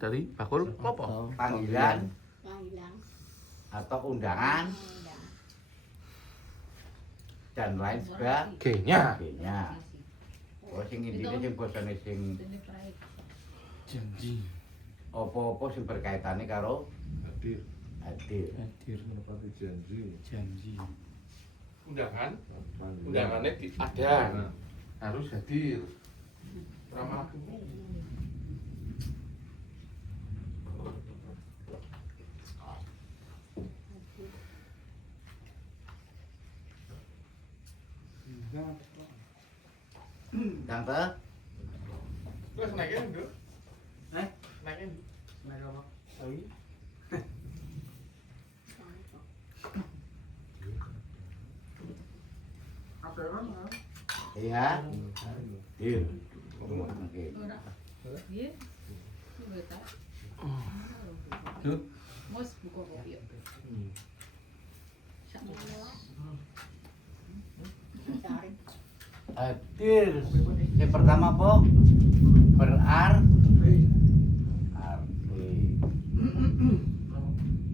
Dari bakul apa? Panggilan atau undangan dan lain sebagainya. Oh sing intine sing basane sing Janji. apa-apa sing berkaitane karo Hadir. hadir. Menepati janji. Janji. Undangan, Panggilan. undangannya ada, Nah, harus hadir. Ramah Tante, terus naikin dulu. Eh? Naikin. naik apa? Iya. Hadir. Oke. Mas buka kopi. Hadir. Yang pertama apa? Berarti.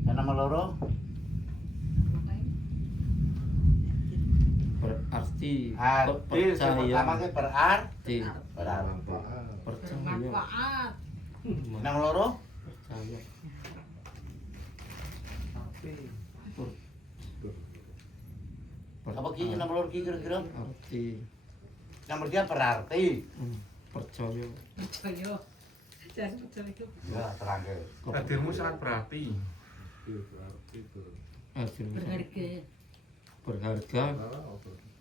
Yang nomor loro? Berarti Hadir. Yang pertama percaya. ke berarti. manfaat. Percaya. Bermanfaat. Yang nomor loro? Percaya. Apa ki nomor loro ki kira-kira? Arti. Nomor dia berarti. Percaya. Percaya. Jangan percaya. Ya, terakhir. Hadirmu sangat berarti. Hadir berarti Hadir Berharga. berharga.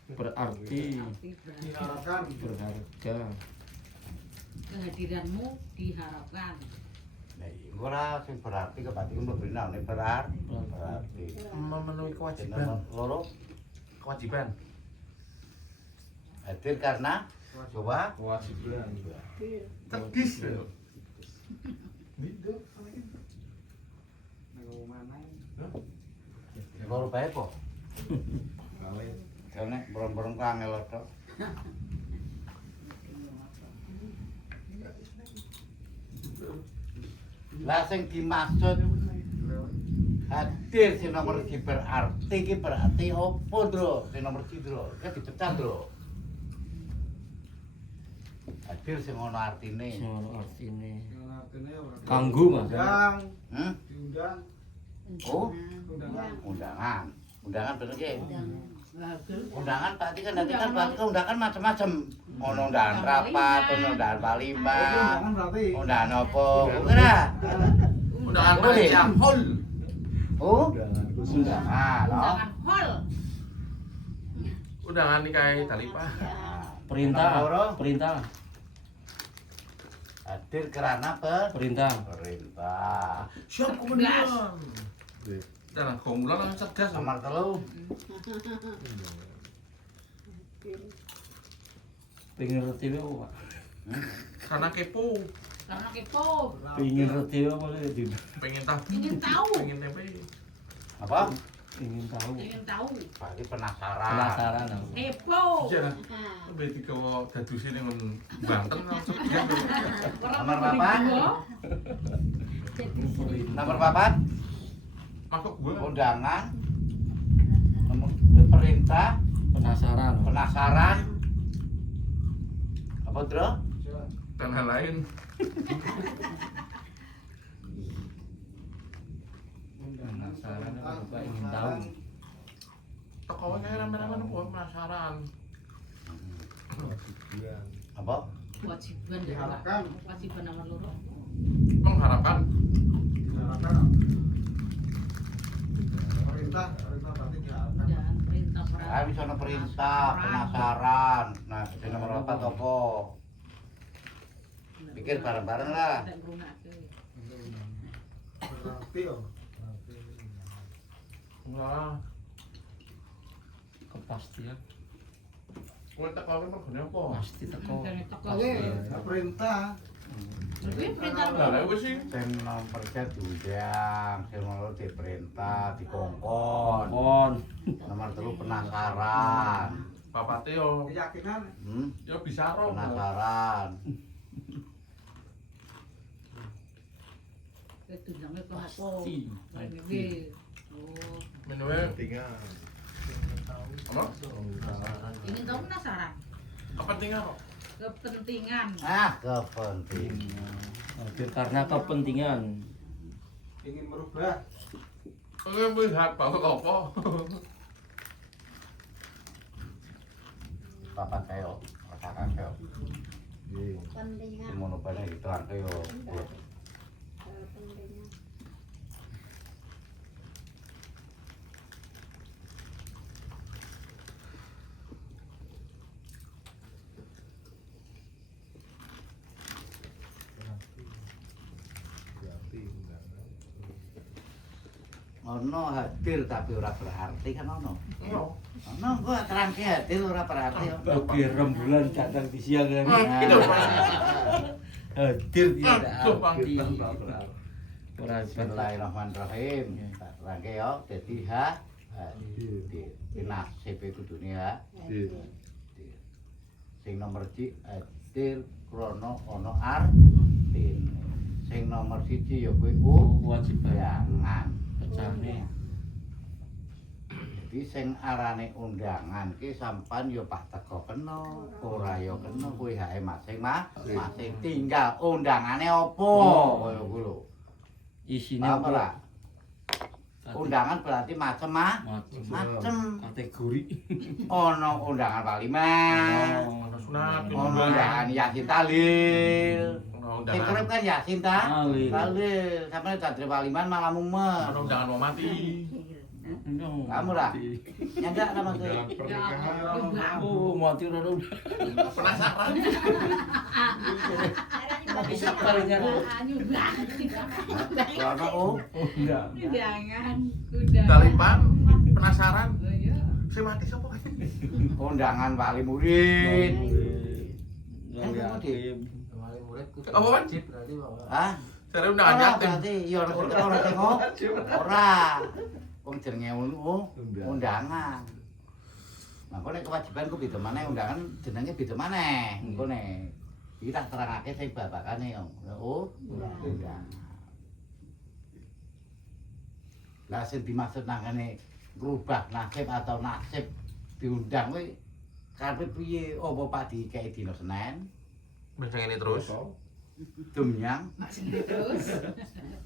Berarti Berarti berharga. berharga. Kehadiranmu diharapkan. Nah, engko ora sing berarti kepati mlebu nang berarti. Memenuhi Yang kewajiban. nomor loro Kewajiban. hadir karena coba kewajiban. Tegis lho. loro bae kok. Kali Jane borong-borong kangel tok. Lah sing dimaksud hadir sing nomor iki berarti opo, Ndro? Sing nomor iki, Ndro. Kan dipecat, Ndro. Hadir sing ono artine. Sono artine. Kanggo Mas. Hmm? Oh, undangan. Undangan bener ki? Undangan berarti kan nanti kan berarti kan undangan macam-macam. Ono undangan rapat, ono undangan palima, undangan apa? Ora. Undangan Boleh. panjang hol. Oh, undangan khusus. undangan, loh. Jangan hall. Undangan nikahi Talipah. Perintah. Nomor loro, Perintah. hadir karena Perintah. perintah. Siap komandan. Dan gomulan langsung cerdas. Nomor telu, Pengen roti apa, Pak? Karena kepo, Karena kepo. Pengen roti apa boleh di pengen tahu, Ingin tahu. pengen tempe. apa? ingin tahu. Ingin tahu. Berarti penasaran. Penasaran aku. Kepo. Iya. Lebih tiga dadusin yang Banten langsung dia. Nomor papat, nomor papat, Masuk gue. undangan, nomor perintah, Penasaran. penasaran, apa Bro? Dan hal lain. Penasaran apa ingin tahu. Toko saya rame-rame gue penasaran. Kewajiban. Apa? Kewajiban ya, Pak. Kewajiban nomor loro. Mengharapkan. Dan perintah Ah, bisa ono perintah, penasaran. Nah, itu nomor apa toko? Pikir bareng-bareng lah. Dan berunake. Wah, Kepastian. gue teko kan mergone apa? Pasti teko. Dan teko. Perintah. Lebih perintah Lah, loro. gue sih. Sing nomor diundang, sing nomor diperintah, dikongkon. Kon. Nomor telu penasaran. Bapak Teo, Keyakinan. Hmm? ya bisa roh. Penasaran. Tunjangan ke apa? Pasti. Nggih. Oh, Minumnya Tinggal. apa? ingin tahu penasaran. Kepentingan kok. Kepentingan. Kepentingan. Hadir karena kepentingan. Ingin merubah. Pengen melihat bahwa apa? Papat kayo, kakak kayo. Iya. Pentingan. Mono bane diterangke yo. Pentingan. Berarti undangan. Ono hadir tapi ora berarti kan ono. Iya. Ono kok terangke hadir ora berarti. Bagi rembulan datang di siang hari. Itu Pak. Hadir tidak Aduh, Pak. arti. Tanpa berarti. Ora Bismillahirrahmanirrahim. Tak terangke yo dadi hadir. Nasib kudune Iya. sing nomor hadir krana ana artine. Sing nomor 1 ya kuwi kewajiban undangan. pecahne. Jadi sing arane undangan ki sampan yo pak teko kena, ora yo kena kuwi hae masing-masing. Tinggal undangane apa kaya kuwi lho. Isine Apa lah? Undangan berarti macem. kategori. Ono undangan waliman, Ono sunat, ono undangan yasin talil. ono Sing undangan. kerep kan yasin Talil. talil. Sampe dadre waliman malah mumet. Ono undangan mau mati. Kamu lah. Nyandak nama Dalam tuh. pernikahan. Oh, mati ora udah. Penasaran. Bisa kalinya. Nyumbang. Krono Enggak. Jangan kuda. Dalipan penasaran. Oh iya. Si mati sapa? undangan wali murid. Apa Pak? Hah? Cari undangan Ora yatim. berarti ya ora sing ora tengok. Ora. Wong jenenge ngono undangan. Nah, kok nek kewajibanku beda maneh undangan jenenge beda maneh. Engko nek iki tak terangake sing babakane yo. Oh, undangan. Lah sing dimaksud nangane ngrubah nasib atau nasib diundang kuwi karepe piye? Apa Pak dikei dina Senin? Wis ngene terus. Dumyang Terus.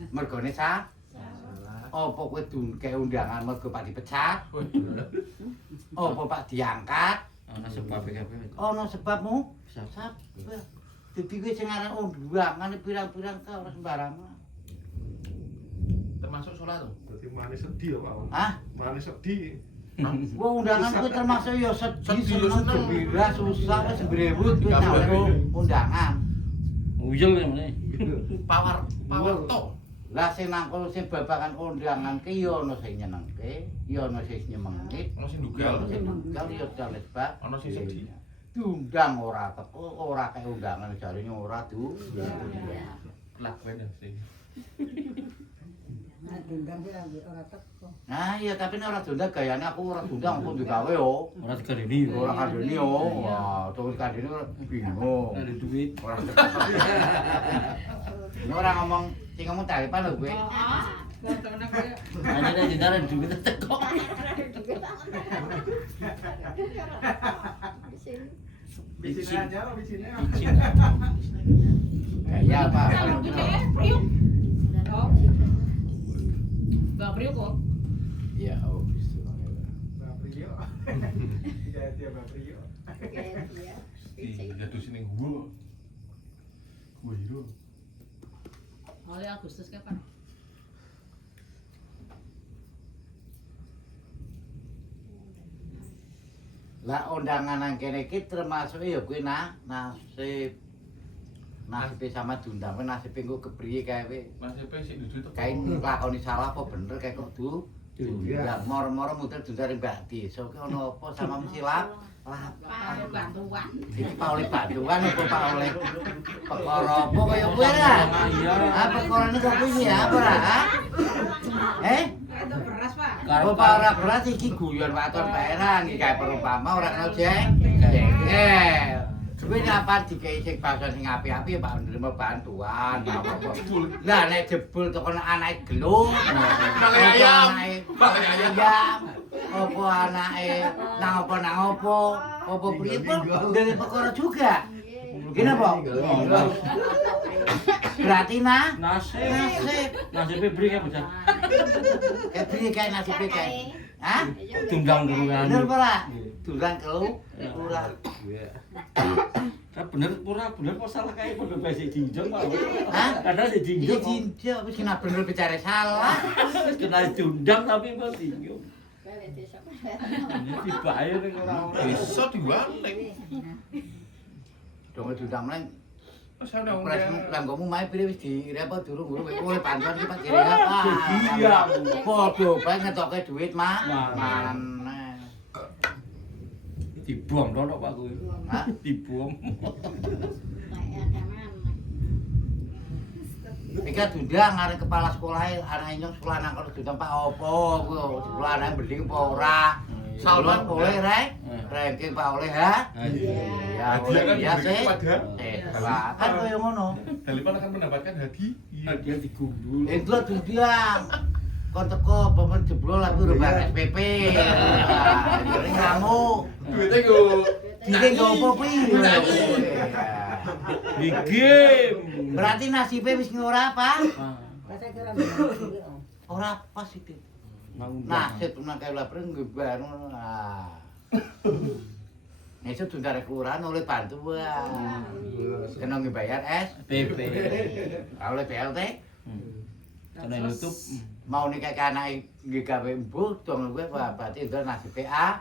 mergone sah. Apa kowe dungke undangan mergo Pak dipecat? Apa Pak diangkat? Ana sebab kabeh. Ana sebabmu? Sebab. Sebab. Dadi kowe sing aran undangan pirang-pirang ka ora sembarangan. Termasuk sholat tuh. Berarti manis sedih ya Pak. Hah? Manis sedih. Wah undangan kuwi termasuk ya sedih, Sedih, seneng, seneng. gembira, susah, wis brewut kuwi nyawa undangan. Uyel namanya. Power to. Lah sing nangkul sing babagan undangan ki ya ana sing nyenengke, ya ana sing nyemengit, Ono sing ya ana dugal. sing nunggal ya dalem sebab. Ono sing sedih. Diundang ora teko, ora kaya undangan jarine ora Lakwen sih. Nah iya tapi nek ora diundang gayane aku ora diundang aku digawe yo. Ora dikareni. Ora kandhani yo. Wah, terus kandhani ora bingung. Ada duit. Ora. Ini ora ngomong sing ngomong taripan lho kowe. Temen aku ya. Hanya ada dinara duit teko. Di sini aja loh, di sini. Ya Pak. Kalau gitu ya, priuk. Oh. Bang priuk kok. Ya oh bismillah. Mbak Priyo. Tidak dia Mbak Priyo. Di jatuh sini gua. Gua hero. Mulai Agustus kapan? Lah undangan nang kene iki termasuk ya kuwi nasib. Nasib sama diundang kuwi nasib engko kepriye kae kowe. Nasib sih lucu tuh. Kae nglakoni salah apa bener kae kok diundang. Moro-moro muter diundang Mbak Desa ki ono apa sama mesti Pak bantuan. Iki Pak oleh bantuan apa Pak oleh perkara apa kaya kowe ra? Ah perkarane kok kuwi ya apa ra? Itu beras, Pak. Karo Pak ora beras iki guyon waton baeran iki kae perumpama ora kena jeng. Jengkel. Kuwi apa dikei sing basa sing apik-apik ya Pak nrimo bantuan apa-apa. Lah nek jebul tekan anake gelut, Makai ayam. Makai ayam. Apa anake nang apa priye dari perkara juga. Gini Pak. Berarti Nasib. Nasibnya beri kan bocah. kayak nasib kayak. Hah? Tunggang durungan. Bener ora? Durang kelu ora. Bener masalah kayak padha besi jinjong Pak. Hah? Kadang si Iya jinjong. jinjo wis kena bener bicara salah. Kena diundang tapi Pak jinjong. Ini dibayar ning ora-ora. Bisa diwalik. Dong diundang meneh. Saya udah Pres undang. langgomu mae pire wis direpo durung kowe bantuan iki Pak Kiri apa? Iya. Padha bae ngetoke dhuwit Mak. Mana? Mana? Dibom to Pak kuwi. Hah? Dibom. Iki dundang arek kepala sekolah anak nyong sekolah nang kono dundang Pak opo kuwi sekolah anak beling apa ora? Salman boleh rek? Ranking Pak oleh ha? Ya, Hadiah kan ya sih. diberikan pada. Lah kan koyo ngono. Dalipan akan mendapatkan hadiah. Dia digundul. Itu dundang. Kon teko pemen jeblol aku udah SPP. Jadi ngamuk. Duitnya gue. Dike nggo opo pi? Di game. Berarti nasibnya wis ngora apa? Ah, Ora pas iki. ngundang. Nasib nang kaya labreng ngebar ngono. Esuk tundare kelurahan oleh bantuan. Kena ngebayar PP. oleh BLT. Kena YouTube. Mau nikah ke anake nggih gawe embuh dong kowe berarti itu nasib PA.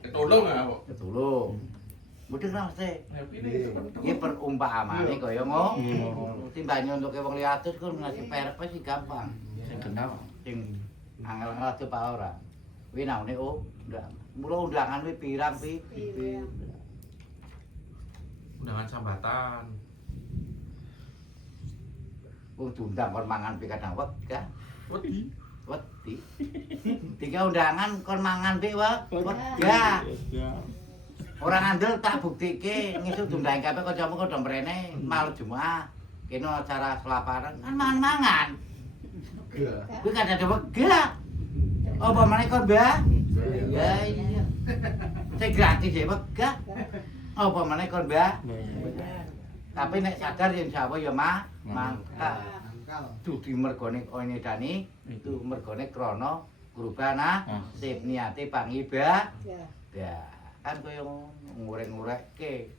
Ketolong nggak kok? Ketulung. Mudeng ra mesti. Happy nih teman-teman. Iki perumpamane kaya ngono. Timbang nyontoke wong liatus ku ngasih perek sih gampang. Sing kenal. Sing angel-angel atuh Pak ora. Kuwi naune undang. Mula undangan kuwi pirang pi? Undangan sambatan. Wong diundang kon mangan pi kadang wegah. Wedi. Wedi. Tiga undangan kon mangan pi wegah. Ora ngandel tak buktike ngisuk diundangi kabeh kancamu padha mrene malam Jumat. Kene acara selaparan kan mangan-mangan. Kuwi kan ada wegah. Apa meneh kon, Mbah? Ya iya. Sing gratis ya wegah. Apa meneh kon, Mbah? Tapi nek sadar ya insyaallah ya mangkal. Dudu mergone kowe dani itu mergone krana grubana sip niate pangibadah. Ya, kan koyo ngurek-ngurekke.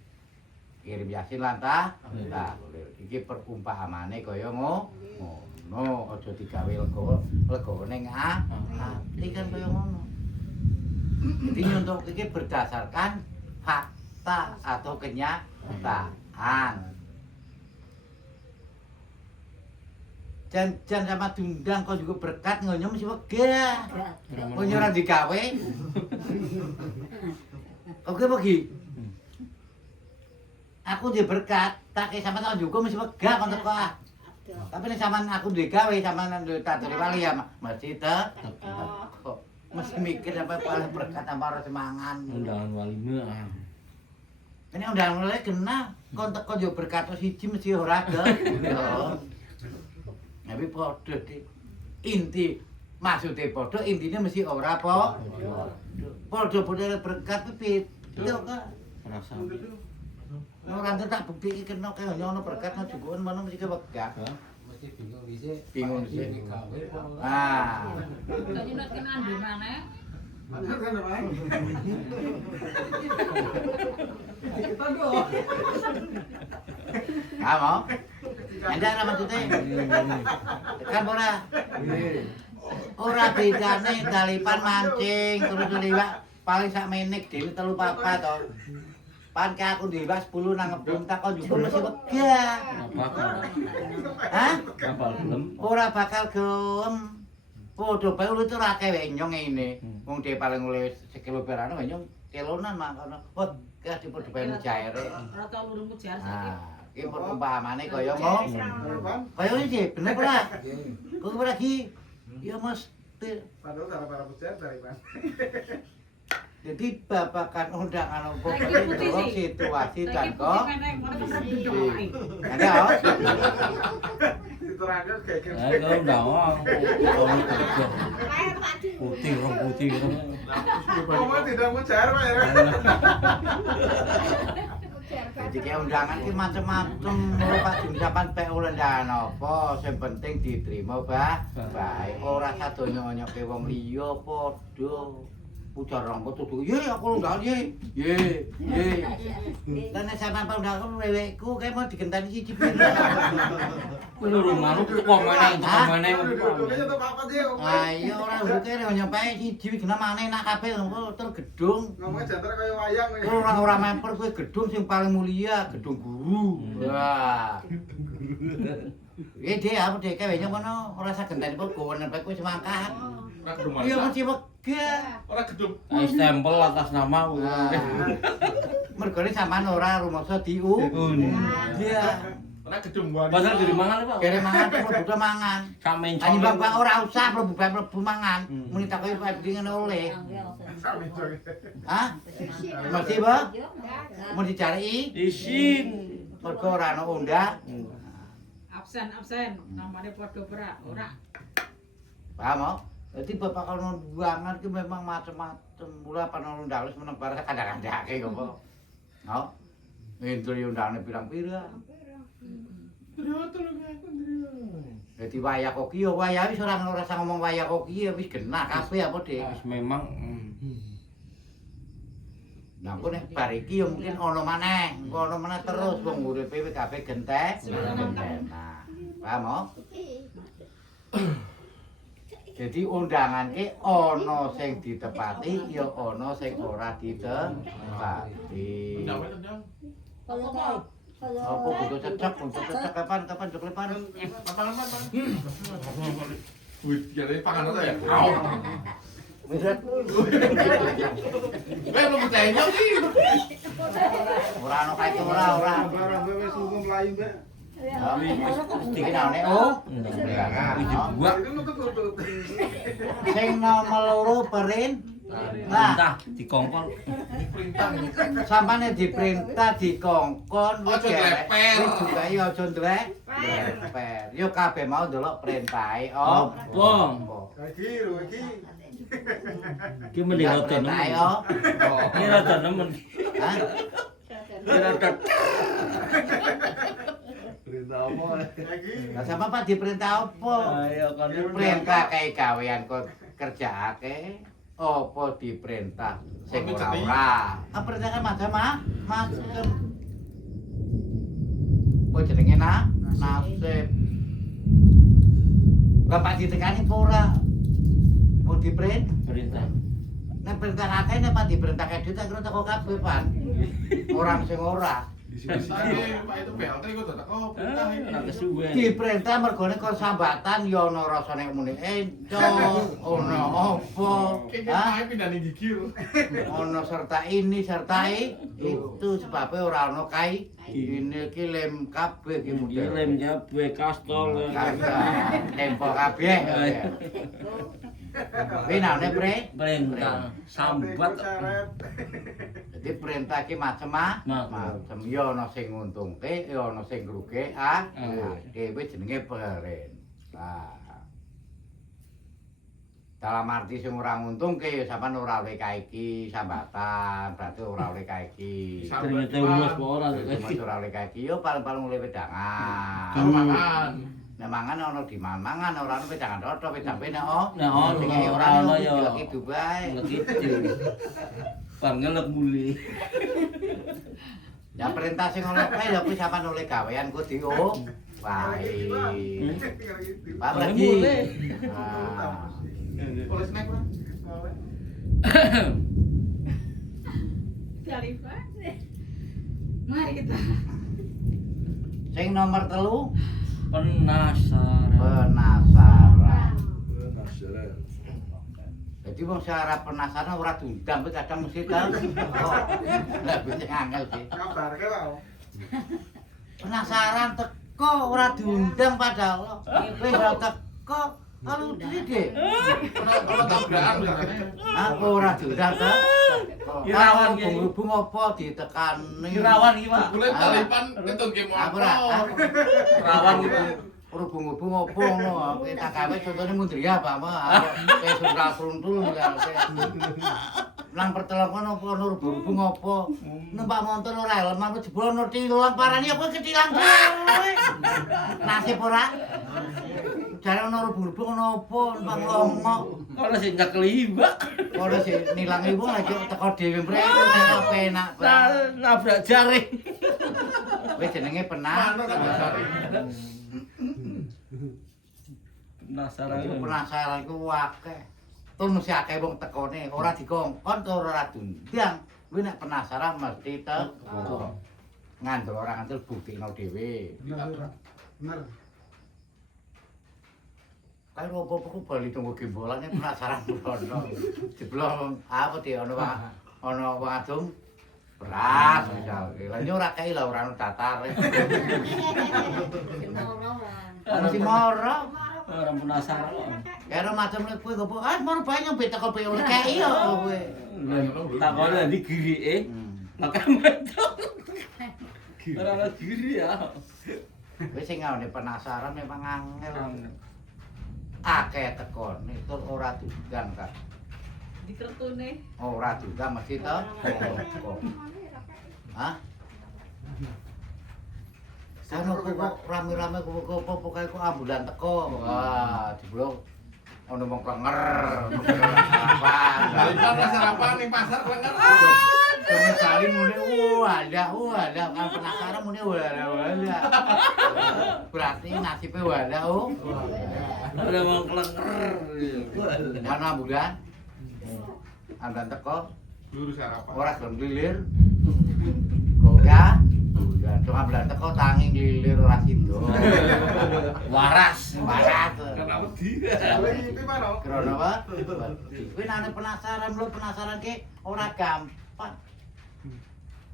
Kirim Yasin lantah. Nah, iki perumpamane kaya ngono, aja digawe legone ati kan kaya ngono. Jadi nyontok iki berdasarkan fakta atau kenyataan. Jan sama diundang kok juga berkat ngonyom mesti wegah. Kok nyora digawe. Oke bagi. Aku di berkat, tak kayak sama tahun juga mesti wegah kon teko. Tapi nek sampean aku digawe sampean tak wali ya mesti kok mesti mikir apa paling berkat tambah ora semangan. Undangan walimah. Ini undangan mulai kena kon teko yo berkat siji mesti ora gelem. Tapi padha inti maksudnya padha intine mesti ora apa. Padha berkat piye itu kok. Rasa. Ora tak bukti kena kaya ono berkat nang jukuan mana mesti wegah. Mesti bingung dhisik. Bingung dhisik. Gawe apa. Ah. Kok nyunat kena andi maneh. Ada kan apa? Kamu? Ada apa maksudnya? Kan ora. Ora bedane dalipan mancing terus liwat paling sak menik dhewe 3-4 to. Pan ke aku liwat 10 nang ngebun tak kon juga mesti wegah. Bakal. Hah? Kapal gelem. Ora bakal gelem. Padha bae lu itu ra kewe nyong ngene. Wong dhewe paling oleh sekilo berane nyong kilonan mangkono. Wah, ka dipadha bae jaire. Ora tau lurung mujar saiki. Ah, iki perumpamane kaya ngono. Kaya iki bener ora? Kok lagi? Ya mesti. Padahal para pujar dari mana? Jadi babakan undangan apa Lagi kuwi putih dalam sih. situasi dan Lagi kok. putih meneng, mana bisa duduk wae. Ada oh. Diterangkan kayak gitu. Kalau undangan, kalau kerja putih, orang putih. Ngomong tidak mau cair Pak ya. Jadi kayak undangan ki macem-macem lho Pak Jumsapan pek undangan apa sing penting diterima baik ora sadonya-onyoke wong liya padha ujar rambut tuh ye aku undangan ye lan nek sampean undangan wewekku kae mau digenteni siji pira Kuwi rumah lu kok meneh, kok meneh. Duduknya tuh apa dia? ayo ora uruke nek nyopae siji kena maneh nak kabeh ter gedung Ngomongnya jantar kayak wayang. ora memper kuwi gedung sing paling mulia gedung guru wah Dek, apa dek kae nyono ora sagenteni kok gowen nek kowe semangkat. Ora gedung Iya mana? mesti wegah. Ora gedung. Kayak stempel atas nama. Mergone sampean ora rumangsa diu. Iya. Ora gedung gua. Padahal dari mangan Pak. Kere mangan mlebu mangan. Samen Ani bapak ora usah mlebu mangan. Muni takoki pabdi ngene oleh. Hah? Mesti ba? Mesti cari Isin. mergo ora ana undang. Absen, namanya podo berak, ora. Paham oh? Jadi bapak kalau undangan ki memang macam-macam. Mula pan undang wis meneng bareng kadang-kadang kok. No? Entri undangane pirang-pirang. Jadi wayah koki ya wayah wis ora rasa ngomong wayah koki ya wis genah kabeh apa Dik. Wis memang Nah, aku nek bar iki ya mungkin ono maneh, engko ono maneh terus wong uripe wis kabeh gentek. Nah, paham oh? Jadi undangan ki ono sing ditepati ya ono sing ora ditepati. Apa kudu cecek kapan ceklepan. Wih, jadi panganan ya. Wis Belum percaya sih. ora ono kae ora. Barang wis umum melayu Mbak. Iki nek oh. wis dibuat. Itu nutut-nutut. Sing nomor loro perin. Nah, Entah dikongkol. Perintah. sampane diperintah dikongkon wis Aja nglepel. Wis juga ya aja nglepel. Yo kabeh mau ndelok perintahe Apa? Lagi, lagi. Ki mending rada Perintahe nemen. oh. Ki rada nemen. Hah? Ki rada Lagi. Lah sama Pak diperintah apa? ayo kan Perintah kae gawean kok kerjaake apa diperintah sing ora. Perintah kan macam-macam. Apa jenenge nasib. Bapak ditekani apa ora? Mau perintah. Nek perintah akeh nek Pak diperintahke duit tak kira teko kabeh, Pak. Orang sing ora. Pak itu BLT kok tak oh perintah ini. Ora kesuwen. Diperintah mergone kon sambatan ya ana rasane muni encok, ana apa? Kayaknya Hah? Pak pindah ning gigi lho. Ana serta ini sertai itu sebabnya ora ana kai. Ini ki lem kabeh ki Iki model. lem jabe kastol. Kagak tempo kabeh. Kuwi nane Perintah sambat. Jadi perintah ki macem-macem. Ya ana sing nguntungke, ya ana sing ngrugike. Dhewe jenenge perintah. Dalam arti sing ora nguntungke ya sampean ora oleh kaiki sambatan, berarti ora oleh kaiki. Ternyata umus apa ora. Cuma ora oleh kaiki yo paling-paling oleh wedangan. Kalau makan. Nek mangan ana di mangan, ora ana wedangan rata, wedang penak oh. Nah, ono, Sing ora ono ya. Gitu bae. Gitu. Pangelek muli. Ya perintah sing oleh kae ya kuwi sampean oleh gawean ku dio. Baik. Pak lagi. Boleh. Ah. Boleh snack, Bro? Mari kita. Sing nomor 3 Penasaran. penasaran. Jadi wong syarat penasaran ora diundang kuwi kadang mesti tau. Lah bisa angel sih. Kabar ke Pak? Penasaran teko ora diundang padahal. Wis ora teko Kalau Dede. Kalau tabrakan biasanya. Aku ora diundang ta. Irawan ki. Hubung apa ditekani. Irawan iki, Pak. Kulit talipan itu game Aku ora. Rawan iki, Pak. Hubung-hubung apa ngono. Kita gawe contone mundriya apa mah. Kayak surat runtul nang pertelokon apa ono hubung apa. Numpak motor ora helm aku jebol ono tilang parani aku ketilang kowe. Nasib ora. Jare ono hubung ono apa numpak ngomong. Ono sing nyekeli, Pak. Ora sih nilangi wong aja teko dhewe mrene nek penak. Nabrak jaring. Wis jenenge penah. Mana kan dasare. Penasaran. Aku penasaran ku akeh. Tur mesti akeh wong tekone, ora dikongkon tur ora diundang. Kuwi nek penasaran mesti teko. Ngandel ora ngandel buktikno dhewe. Bener. Kae opo ku bali tunggu gembolan penasaran ngono. Jeblok apa di ono wong adung beras misal. Lah ini ora kae lah ora ono datar. Ono sing moro. Orang penasaran kok. Karo macam nek kowe gopo, mau bae nyombe teko pe oleh kei yo kowe. Takone nanti girike. Maka metu. Ora ana giri ya. Kowe sing ngene penasaran memang angel. Akeh tekone tur ora diundang kan. Di kertune. Ora diundang mesti to. Hah? Sono kok rame-rame kok pokoke kok ambulan teko. Wah, diblok ono wong klenger. Talipan rasa sarapan ning pasar klenger. Kene kali mune ada kan penasaran mune wala. Berarti nasibe wala oh. Ada wong klenger. Ana ambulan. Ambulan teko Lurus sarapan. ora gelem lilir. Kok ya? Udah, cuma ambulan teko tangi lilir ora sido. Waras. Kenapa di? Kowe ngipi mano? Krono apa? Kuwi nane penasaran ki ora gampang.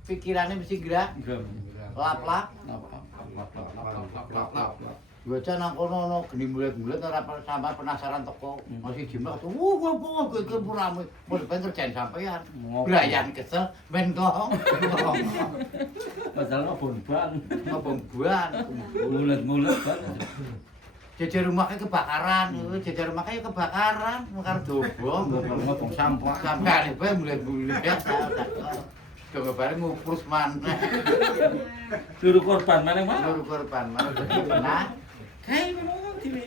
Pikirannya mesti gerak, lap-lap. Bocah nang kono ono geni mulet-mulet ora sampe penasaran teko. Masih jimak tuh. Wah, iki rame. Mun ben kerjaan sampean. Brayan kesel men kok. Padahal ngobon-ban. Ngobong-buan. Mulet-mulet kan. Jejer rumahnya kebakaran, jejer rumahnya kebakaran, mekar dobong. Ngobong sampah. Sampai bae mulet-mulet ya. Coba bareng ngupus maneh. Suruh korban mana mah? Loro korban mana nah. Kayak memang dili.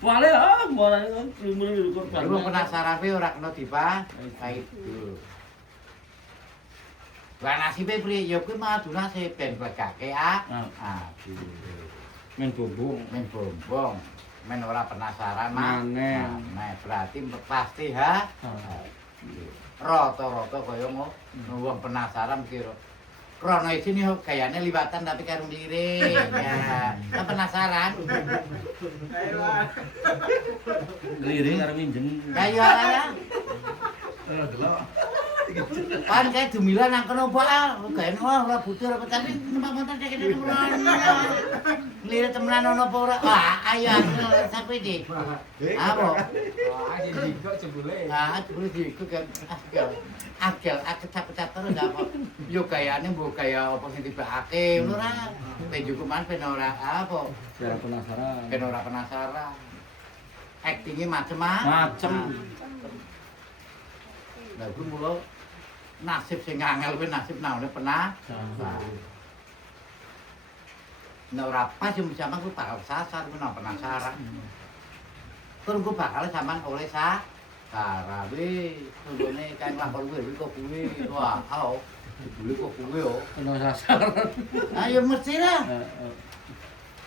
Wale mulai suruh korban. Lu penasaran pe ora kena dipa. Kayak itu. Lah nasibe priye ya kuwi maduna se ben begake Men bombong. men bombong. Men ora penasaran mah. Maneh. Nah, berarti pasti ha. Rata-rata kaya ngono. Wong penasaran kira. Krono isine gayane liwatan tapi karo lirik. Ya, kan penasaran. Ayo lah. Lirik karo minjem. Kayak ya. Kan kayak dumilan nang kono bae, gawe ora butuh ora tapi numpak motor dek nek lirik temenan ono apa ora? Wah, ayo sampe di. Apa? Wah, dikok jebule. Jebule diikut kan agel capet-capet terus apa. Yo gayane mbok gaya apa sing tibake ngono ora. Penjukuman ben ora apa. Biar penasaran. Ben ora penasaran. Aktingnya macem-macem. Lah kuwi mulo nasib sing angel kuwi nasib naone penasaran. Nek ora pas yo sampean ku bakal sasar kuwi penasaran. Tur ku bakal sampean oleh Karawi, tunjukne kan lakon kuwi kok kuwi. Wah, halo. Dibule kok kuwi yo. Kena sasaran. Ayo mesti lah.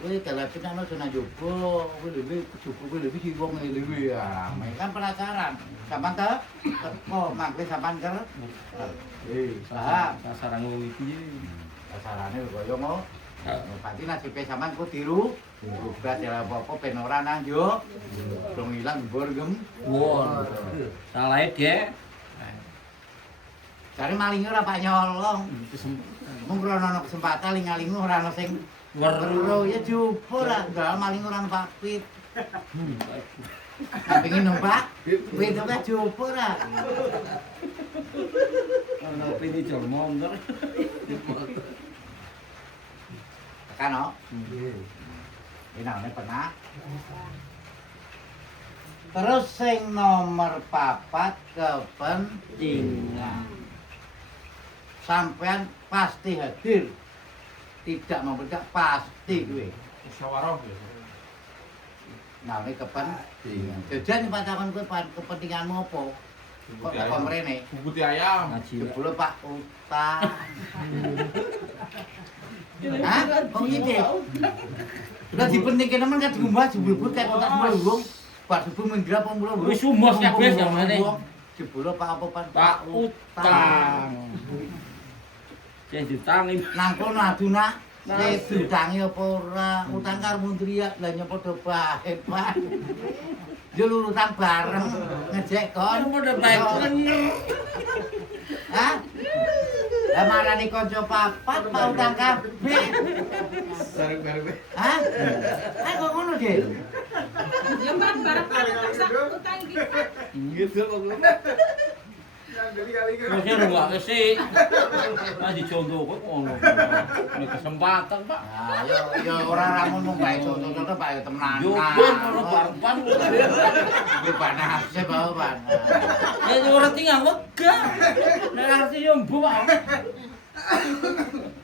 Kuwi telepi nang sono jopo, kuwi lebih cukup kuwi lebih sing wong lebih ya. Kan penasaran. Sampean ta? Teko mangke sampean ker. Sasaran wong iki. Sasarane kaya ngono. Pati nasibe sampean ku tiru. Bukan ya apa-apa ben ora nang yo. Dong ilang mbur gem. Wah. Salahe Dek. Cari malingnya ora pak nyolong. Mung ora ana kesempatan lingalingu ora ana sing weru ya jupur lah, maling ora ana papit. Kepengin numpak, wedok kan jopo ra. Ana pini jol motor. Tekan no. Ini pernah. Terus sing nomor 4 kepentingan. Sampean pasti hadir. Tidak membeda pasti gue. Musyawarah ya. Nah, ini kepentingan. Jajan nih pacaran gue kepentinganmu apa? Kok tak komrene? Bubuti ayam. Jebule Pak Utang. Hah? Kok iki? Udah dipentingke nemen kan diumbah jebul kayak kotak mulung. Pak subuh mendra apa mulung. Wis umbah kabeh samane. Jebule Pak apa Pak Utang. Sing ditangi Nang kono aduna saya diutangi apa ora? Utang karo Mundri ya lah padha bae, Pak. Yo utang bareng ngejek kon. padha bae bener. Hah? Lah marani kanca papat Pak Utang kabeh. Bareng-bareng. Hah? Kok ngono, Dik? Ya bareng utang kita. Gitu kok. Yang dari kali ke. Wis ora kesik. Masih contoh kok ngono. Ini kesempatan, Pak. Nah, yo ora ramun mung bae contoh-contoh Pak ya temenan. Yo ben ora bareng. Iki panas se bae, Pak. Ya ora tinggal wegah. Nek arti yo mbuh, Pak.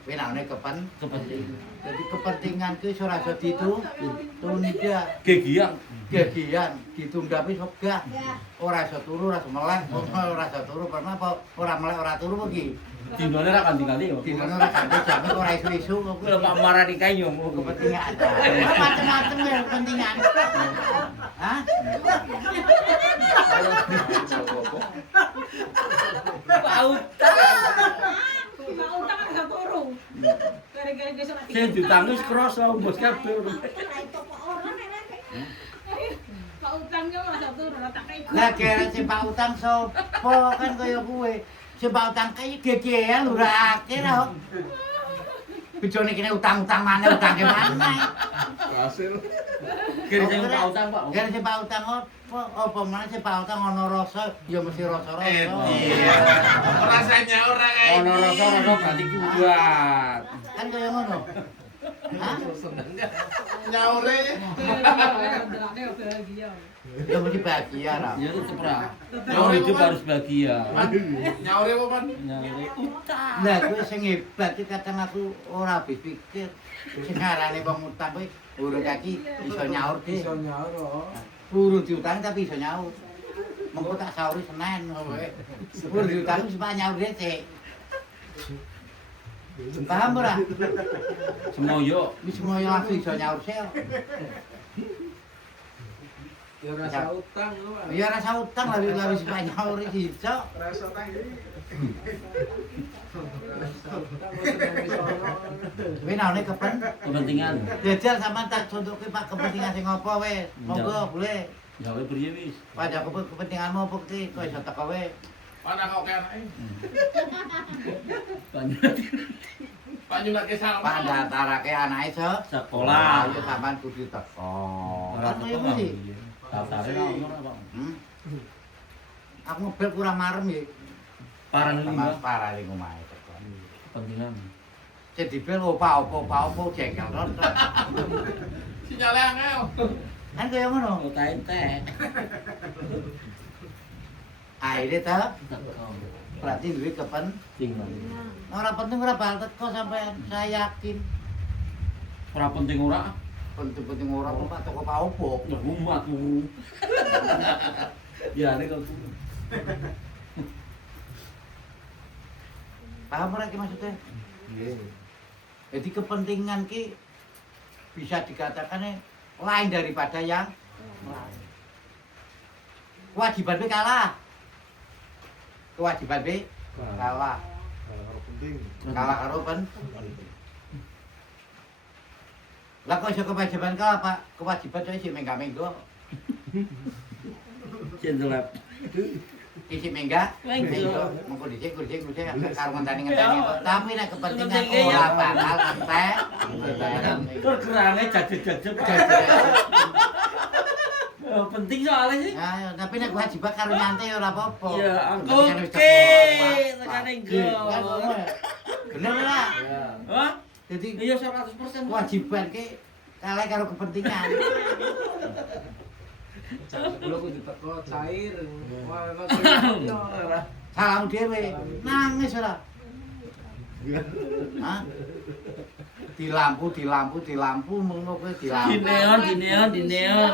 Penane kepentingan. Kepentingan. Jadi kepentingan ku ora iso ditunda. Gegian ditunda wis wegah. Ora iso turu, ora iso meleh, ora iso turu pernah apa ora meleh ora turu iki. Dinane ra kanthi-kanthi yo. Dinane ora ganti jame kok ora isu-isu kok. Kuwi Pak marani kae yo Kepentingan. Macam-macam ya kepentingan. Hah? Pak Utang. Pak utang kan gak turu. Gara-gara besok nanti. Sing ditangis kroso bos kabeh. Pak utangnya masa turu tak kayak Lah kira si Pak Utang sopo kan kaya kowe. Si Pak Utang kaya gegean ora akeh ra. Bejone kene utang-utang maneh utang ke maneh. Hasil. Kira sing Pak Utang, Pak. Kira si Pak Utang apa maneh si Pak Utang ana rasa ya mesti rasa-rasa. Iya. Rasanya ora kayak Ono rasa-rasa berarti kuat. Kan kaya ngono. Hah? nyaure. Delaknya bahagia. Ya mesti bahagia ra. Ya tetep ra. Yang hidup harus bahagia. Nyaure apa, Pan? Nyari utang. Lah kowe sing hebat iki kadang aku ora habis pikir. Sing arane wong utang kowe urung kaki iso nyaur deh. Bisa nyaur. Urung diutang tapi iso nyaur. Mengko tak sauri Senin kowe. Urung diutang wis nyaur deh sik. Paham ora? Semoyo. Wis semoyo langsung iso nyaur sik. Ya rasa utang lu. Ya rasa utang lah wis nyaur iki iso. Rasa utang iki. Kowe naone Kepentingan. Jajal sampean tak contohke Pak kepentingan sing apa wis. Monggo boleh. Gawe priye wis? Pada kepentinganmu apa ki kok iso teko wae. Mana kau kayak anaknya? Banyak Pak Nyulake Pak sama. ndatarake anake sekolah. Ayo sampean kudu teko. Ora Kan teko koyo mesti. Datare ra ono ra, Pak. Aku mobil kurang marem ya. Parang Sama lima parah ning omahe teko. kepentingan. Sing dibel opo jengkel ron. Sinyale angel. Kan kaya ngono. Kota entek. Akhirnya ta Teko. berarti duwe Tinggal. ora penting ora bakal teko sampean. Saya yakin. Ora penting ora. Penting ora kok Pak toko Pak opo. Ya umat turu. Ya nek kok. Paham ora ki maksudnya? Nggih. Jadi kepentingan ki bisa dikatakan lain daripada yang lain. Kewajiban be kalah. Kewajiban be kalah. Kalau penting. Kalah karo Lah kok iso kewajiban kalah, Pak? Kewajiban saya isih mengga-menggo. Cendelap. Isi mengga. Menggo. Mengko dicek karo ngenteni-ngenteni. Tapi nek kepentingan Kepentingan ora ya. bakal entek. Tur gerange jajet-jajet. Penting soalnya sih. Ya, tapi nek kewajiban karo nyantai ora apa-apa. Ya, Tapi oke. kan wis keluar. Tekan Kan engko. ngono ya. Bener ora? Hah? Jadi Iya 100%. kewajiban ki kalah karo kepentingan. Kalau kudu teko cair. Wah, Salam dhewe. Nangis ora? Hah? Di lampu ngono kowe di Di lampu. neon.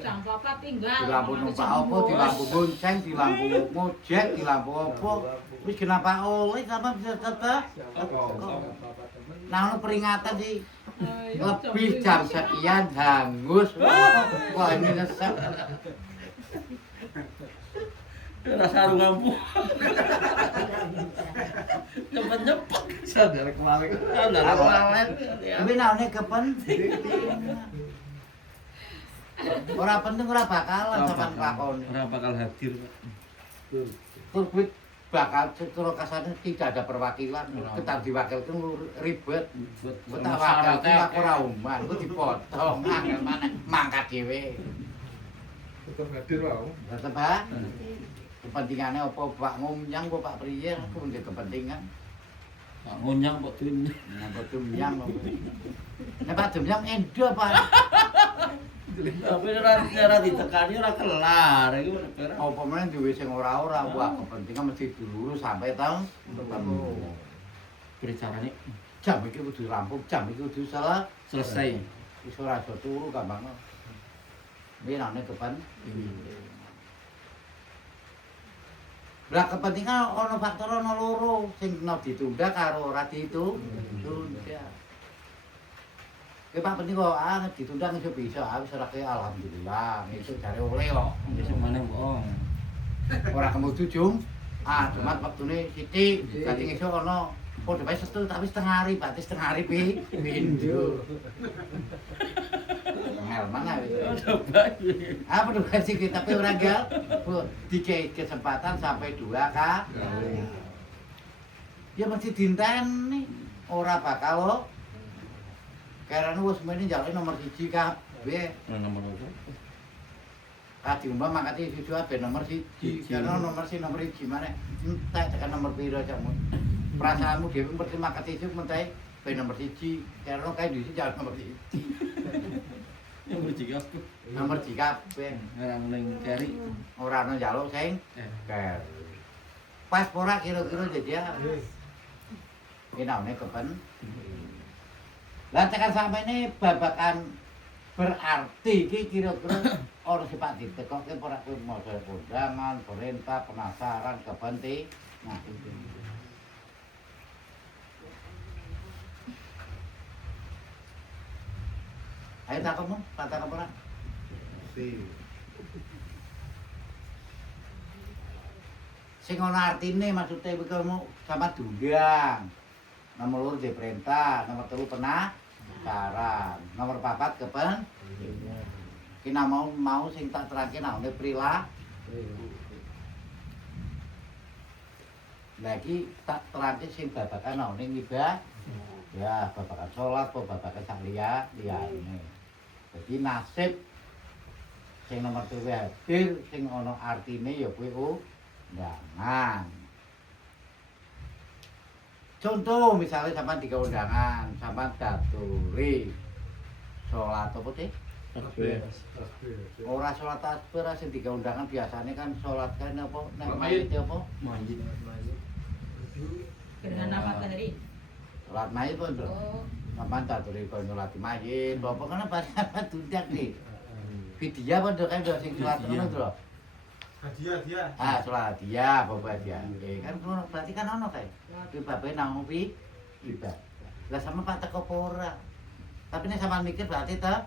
Jam papa tinggal. Di lampu numpak apa, di lampu bonceng, di lampu ngojek, di lampu apa. Wis kenapa oleh sama bisa tetep. Nah, ono peringatan sih. Lebih jam sekian hangus. Wah, ini nyesek. Ora sarung ngampu. Cepet-cepet. sadar kemarin. Sadar kemarin. Tapi naone kepenting. Ora penting ora bakalan sampean lakoni. Ora bakal hadir. Turbit bakal secara kasarnya tidak ada perwakilan. Ketar diwakilkan ribet. Tak wakilkan aku ora umah, aku dipotong. Angel maneh mangkat dhewe. Tetap hadir wae. Tetep ha. Kepentingannya apa Pak Ngumyang apa Pak Priye aku punya kepentingan. Pak ngonyang kok dunya. Nah, Pak Dumyang. Nek Pak Dumyang endo Pak. Tapi ora ditekani ora kelar iku negara. Apa meneh duwe sing ora-ora wah kepentingan mesti dilurus sampai tahun ketemu. Bercarane Jam iki kudu rampung, jam iki kudu selesai. wis ora iso turu gampang. Iki nane kepen. Lah kepentingan ana faktor ana loro sing kena ditunda karo ora ditunda. Pak penting kok ditunda iso bisa, wis ora kaya alhamdulillah, iso jare oleh kok. Besok maneh bohong. Ora kemudu Jumat wektune sithik, dadi iso ana padha wae setu tapi setengah hari, berarti setengah hari pindho. Ngel mana wis. Apa tuh kasih kita tapi ora gal. Dikei kesempatan sampai 2 kali. Ya mesti dinteni, ora bakal kok. Karena wis mene jaluk nomor 1 kabeh. Nomor apa? Kadi umpam mangkate siji abe nomor 1. Karena nomor 1 maneh entek tekan nomor piro jamu. Perasaanmu dhewe mesti mangkate siji mentai ben nomor 1. Karena kae disi jaluk nomor 1. Nomor 3. Nomor 1 kabeh. Ora ning keri. Ora ana njaluk sing ker. Pas ora kira-kira jadi ya. Enaune kepen. Lah tekan sampe ini babakan berarti iki kira-kira ora sifat ditekokke ora kuwi model undangan, perintah, penasaran, kepenting. Nah, itu. Ayo takemu, kata ora? Sing ana artine maksude iki kamu sama diundang. Nomor 2 diperintah, nomor 3 penasaran, nomor 4 kepen. Kina mau sing tak terangke naone prilaku. Lagi tak terangke sing babakan naone ibadah. Ya, babakan salat, babakan sak liyane. Jadi nasib sing nomor 3 hadir sing ana artine ya kuwi undangan. Contoh misalnya sampean di undangan, sampean daturi salat apa sih? Ora salat tasbih sing di undangan biasanya kan salat kan apa nek mayit apa? Manjit. Dengan apa tadi? Salat mayit pun lho. Sampean daturi kon salat mayit, apa kan apa tundak nih. Vidya pun kan sing salat ngono lho. Hadiah. Salat dia apa hadiah. Kan berarti kan ono kae. Ki babe nang ngopi ibadah. Lah sama Pak teko ora. Tapi nek sampean mikir berarti ta.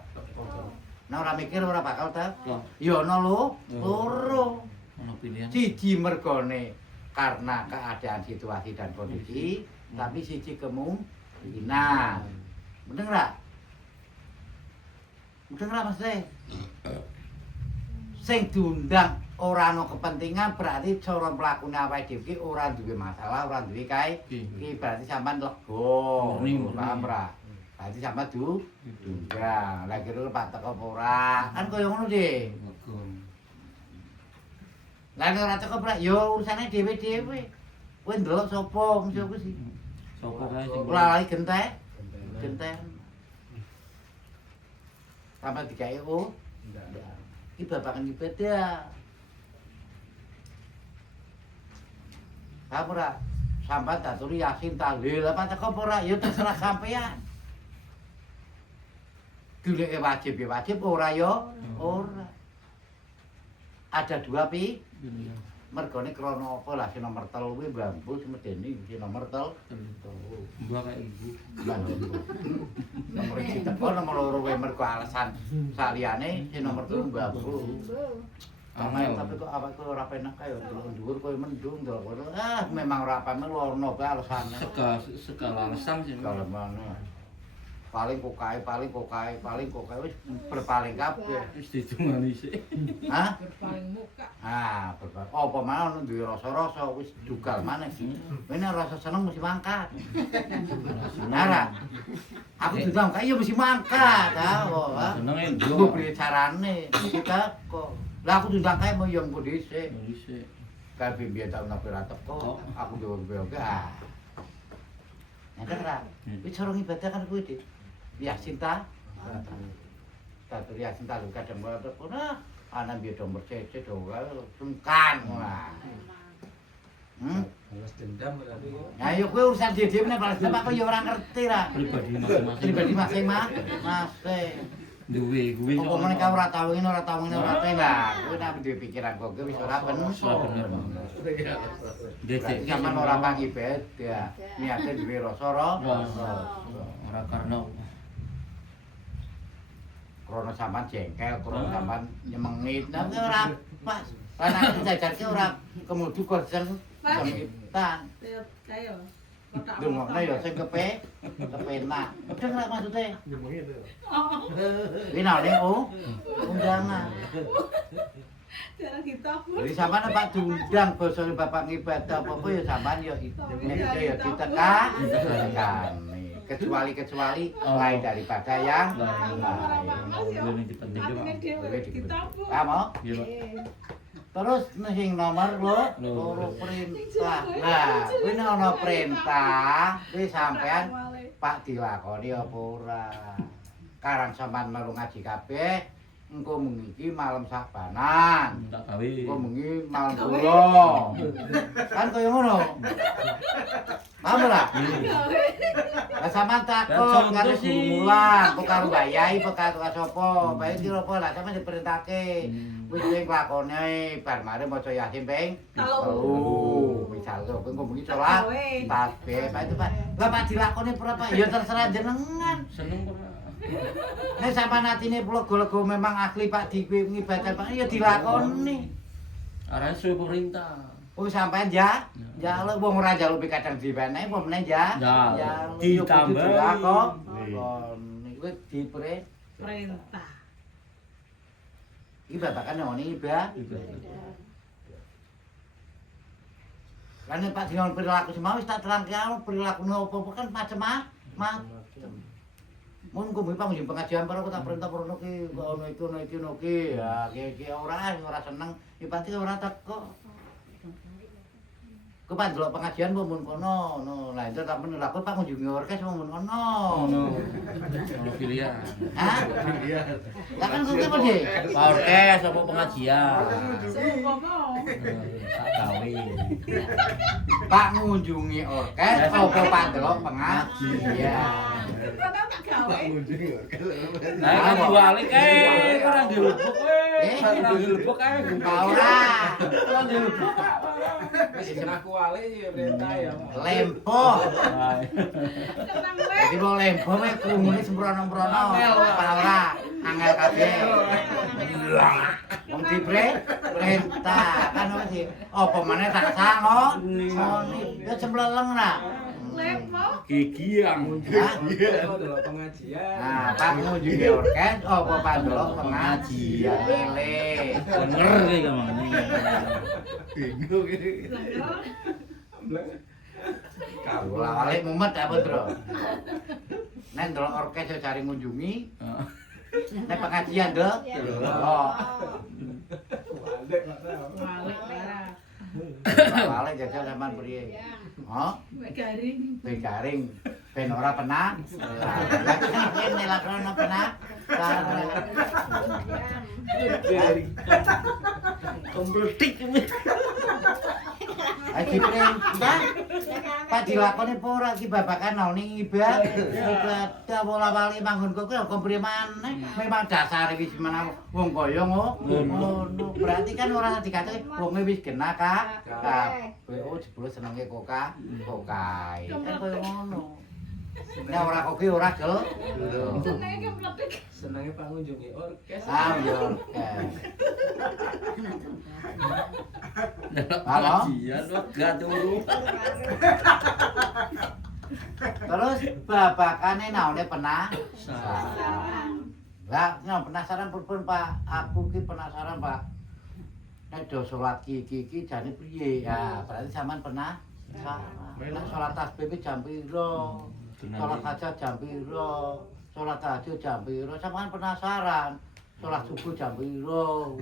Nek ora mikir ora bakal ta. Ya ono loro. Ono pilihan. Siji mergone karena keadaan situasi dan kondisi, tapi siji kemungkinan. Bener ora? Bener ora Mas Le? Sing diundang ora ana kepentingan berarti cara mlakune awake dhewe iki ora duwe masalah, ora duwe kae. Iki berarti sampean lega. Paham ora? Berarti sama diundang. Lah kira Pak teko apa ora? Kan koyo ngono, Dik. Lah nek ora teko ora ya urusane dhewe-dhewe. Kowe ndelok sapa mesti aku sih. Sopo kae sing Ora lali gentek. Gentek. Sampai digawe oh. Iki babakan ibadah. Apa ora? Sampai daturi yasin tahlil apa teko apa ora? Ya terserah sampean. Goleke wajib ya wajib ora ya ora. Ada dua pi. Mergone krana apa lah sing nomor 3 kuwi bambu semedeni sing nomor 3. Mbak kayak ibu. Nomor 1 teko nomor 2 kuwi mergo alasan saliyane sing nomor 3 bambu. Angel tapi kok awakku ora penak kae dhuwur koyo mendung to. Ah memang ora pamel ono bae alasane. Segala alasan sih. Kalau mana? Paling kokae wis berpaling kabeh. Wis didungani sik. Hah? Berpaling muka. Ah, apa mana ono duwe rasa-rasa wis dugal maneh. Wene rasa seneng mesti mangkat. Nara. Aku dibilang kaya mesti mangkat, ta. Senenge Yo piye carane? Kita kok. Lah aku diundang kae mau yo engko dhisik. Dhisik. Kabeh biyen tak nang ora teko. Aku jawab ah. Nek ora. Wis cara ibadah kan kuwi, Dik. Ya cinta. Tatur ya cinta lu kadang ora teko. Nah, ana biyen do mercece do sungkan. Balas dendam berarti. Nah, yo kowe urusan dhewe nek balas dendam kok yo ora ngerti ra. Pribadi masing-masing. Pribadi masing-masing. Duwe kuwi. Apa meneh ka ora tau ngene ora tenan. Kowe nek duwe pikiran kok wis ora bener. bener. Dhisik Zaman ora pangi beda. Niate duwe rasa ora karena krono sampean jengkel, krono sampean nyemengit. Nah, ora pas. Lan nek jajarke ora kemudu gosen semitan. Kayo. Dungokne ya sing kepenak. Udah ora maksude. Ngomongnya itu. Winane oh. Undangan. Jarang ditapur. Jadi sampean Pak diundang bosone Bapak ngibadah apa-apa ya sampean ya ya ditekan. Kecuali lain daripada yang lain. Ditapur. Kamu? Iya, Pak. Terus sing nomor loro perintah. Lah, kuwi nek ana perintah, kuwi sampean Pak dilakoni apa ora? Karang sampean melu ngaji kabeh, engko mengi malam sabanan. Tak gawe. Engko mengi malam kula. Kan kaya ngono. Paham ora? Lah sampean takon karo guru mulang, kok karo Mbak Yai, kok karo sapa? Bae kira apa lah sampean diperintahke. Wis sing lakone bar mare maca Yasin ping 3. Misal to engko bengi salat tasbih, Pak itu Pak. Lah Pak dilakoni ora Pak? Ya terserah jenengan. Seneng ora? Nek sampean atine lega-lega memang ahli Pak ngibadah Pak ya dilakoni. Arane suwe perintah. Oh sampean ya, njaluk wong ora njaluk kadang diwenehi apa meneh ya? Ditambah kok. Niku dipre Perintah. iki babakan ngene ibadah. Lan Pak dengan perilaku semau wis tak terangke perilaku apa-apa kan macam-macam. Mun kuwi pangunjung pengajian para aku tak perintah prono ki ono iki ya iki ora seneng ya pasti ora teko. Ku pandelok pengajian mbok mun kono no lah itu tak men lha Pak ngunjungi orkes mun kono. Ono pilihan. Hah? Lah kan kuwi apa Dik? Orkes apa pengajian? Semoga Tak gawe. Pak ngunjungi orkes apa pandelok pengajian? Kata tak gawe. Nah, kan diwalik kae, ora dilebok kae. Ora dilebok kae. Ora. Ora dilebok kae. Wis ngaku wale ya perintah ya. Lempo. Tenang kowe. Jadi mau lempo mek krungune sembrono-sembrono. Ora. Angel kabeh. Wong dibre perintah kan wis apa meneh tak sangon. Ya cempleleng ra. Lepo. Gigiang. Itu adalah pengajian. Nah, Pak ngunjungi orkes apa pandelok pengajian. Lele. Bener iki ngomongane. Bingung iki. Bola-balik mumet apa, Bro? Nek ndelok orkes yo cari ngunjungi. Nek pengajian, Dok. Oh. Balik nggak tahu. Balik darah. Balik jajal sampean priye? Oh, Garing. garing. Ben ora penah. Lah kan nek ora penah. Kompletik ini. Aji pring, Pak. Pak dilakoni apa ora iki babakan nang ning ibad. Ibadah bola-bali manggon kok kompriye maneh. Memang dasare wis menawa wong kaya ngono. Berarti kan ora dikate wonge wis genah ka. Kabeh oh jebule senenge koka, kokae. Kan koyo ngono. Nek ora koki ora gel. Senenge kepletik. Senangnya pengunjungi orkes. Ah, yo. Halo? Kajian wegah turu. Terus babakane naone penah. Sarang. Lah, penasaran pun Pak. Aku ki penasaran, Pak. Nek do salat iki jane priye? Ya, berarti sampean pernah nek salat tasbih ki jam piro? Salat hajat jam piro? Salat tahajud jam piro? Sampean penasaran. Salat subuh jam piro?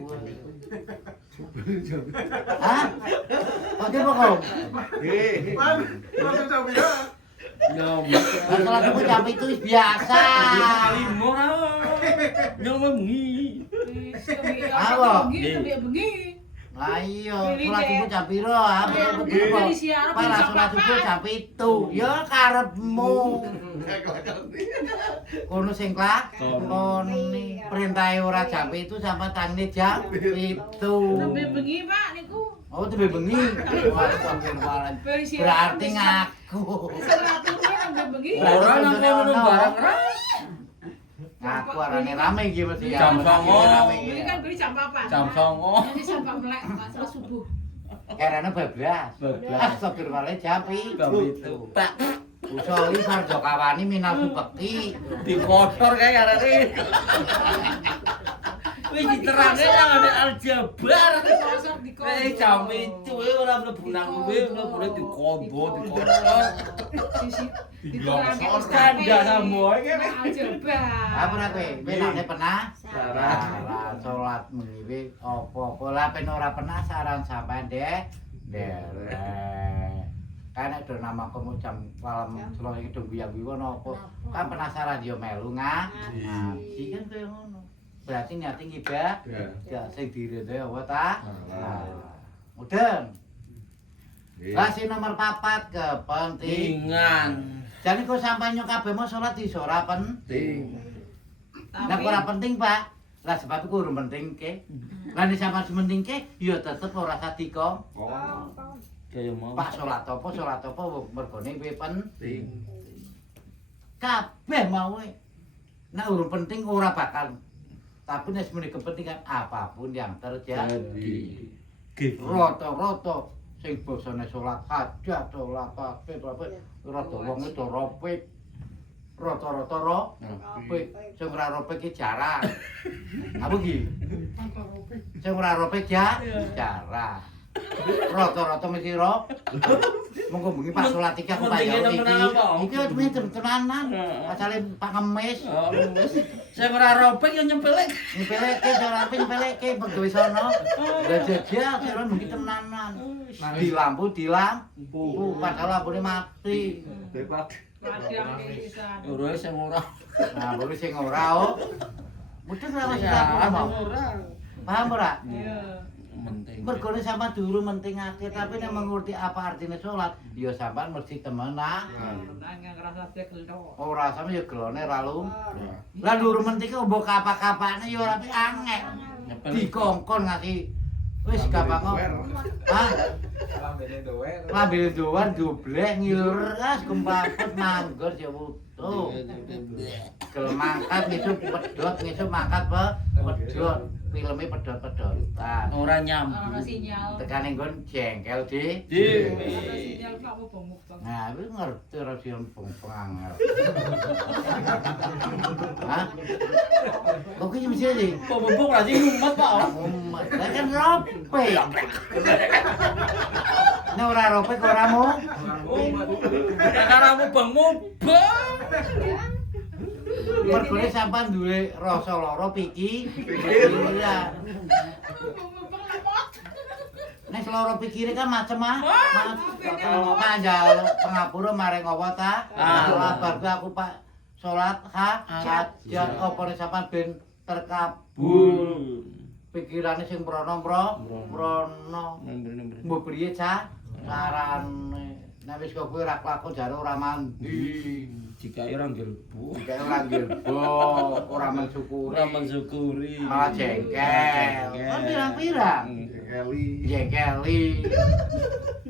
Hah? Kok ki kok? Man, langsung coba ya. Ya, Lah salat subuh jam itu wis biasa. limo ra. Yo mengi. Apa? Bengi. Lah iya, salat subuh jam piro? Ah, Dari siaran para salat subuh jam 7. Ya karepmu. Kono sing lakoni perintahe ora jam 7 sampe tangine jam 7. Nembe bengi, Pak, niku. Oh, tembe bengi. Berarti ngaku. Seratusnya nembe bengi. Ora nang kono barang ra. Ngaku arane rame iki mesti ya. Jam 09.00. Ini kan beli jam 4. Jam 09.00. Ini jam 4 melek, setelah subuh. Karena bablas. Astagfirullahaladzim jam 7. Pak, Usoli sarjo kawani minal subekti. dikotor kae arek. Wis diterangke nang ada aljabar. Kosong di Jam itu ora mlebu nang kuwe, mlebune dikombo, dikotor. Sisi Dilongsor. Kandhane moe kene. Apa ora kowe? Benane pernah? Sarang. Salat mengiwi apa-apa lah pen ora penasaran sampean deh. Derek. Kan nek do nama kamu jam malam selo iki do guyang-guyu apa? Kan penasaran yo melu ngaji kan koyo ngono. Berarti niate ngibadah. Ya sing diridhoi apa ta? Mudeng. Lah sing nomor 4 kepentingan. Jane kok sampeyan kabeh mau salat iso ora penting. Nek ora penting, Pak. Lah sebab iku urung penting ke. Lah nek sampeyan sementingke ya tetep ora sadika. Kaya mau. Pak salat apa mergone kuwi penting. Kabeh mau nek urung penting ora bakal. Tapi nek sementing kepentingan apapun yang terjadi. Rata-rata sing basane salat hajat, salat tasbih, rata wong itu ropik. Rata-rata ropik. Sing ora ropik ki jarang. Apa ki? Sing ora ropik ya jarang. Rata-rata mesti monggo bengi Pak salat iki aku bayar iki. Iki wis tenanan. Asale Pak Ngemis. Sing ora robek yo nyempelek. Nyepeleke ora nyepeleke pegawai sono. Lah jajal sira bengi tenanan. Di lampu padahal lampune mati. Ora sing ora. Nah, baru sing ora oh. Mudeng ora Mas ngomong. Paham ora? Penting. Mergone sampean dulu mentingake tapi nek mengerti apa artine salat, ya sampean mesti temenan. Ora sampe ya gelone ra lum. Lah dulu mentike mbok kapak-kapakne ya ora angel. Dikongkon ngasih wis gampang kok. Hah? Lambene doer. Lambe doan dobleh ngilur as kempapet manggur ya wutuh. Gelem mangkat ngisuk pedhot ngisuk mangkat pedhot. filme pedhot-pedhotan. Ora Ono nyambung. sinyal. Tekane nggon jengkel Dewe. Sinyal Pak mubeng-mubeng. Nah, wis ngerti ora sing pengangel. Hah? Kok iki mesti iki? Kok bubuk ra sing umat Pak. Umat. Lah kan rope. Nek ora rope kok ora mau. Karamu bang mubeng. Mergone sampean duwe rasa lara piki. Iya. Nek lara pikire kan macem-macem. Panjal pangapura maring apa ta? Salat bar aku Pak salat hajat apa nek sampean ben terkabul. Pikirane sing mrono-mrono. Mbok priye cah? Carane. Nek wis kok kowe ora kelakon jare ora mandi. Jika ora ngelbu. Jika ora gelbo, ora mensyukuri. Ora mensyukuri. Malah jengkel. Kok pirang-pirang? Jengkeli.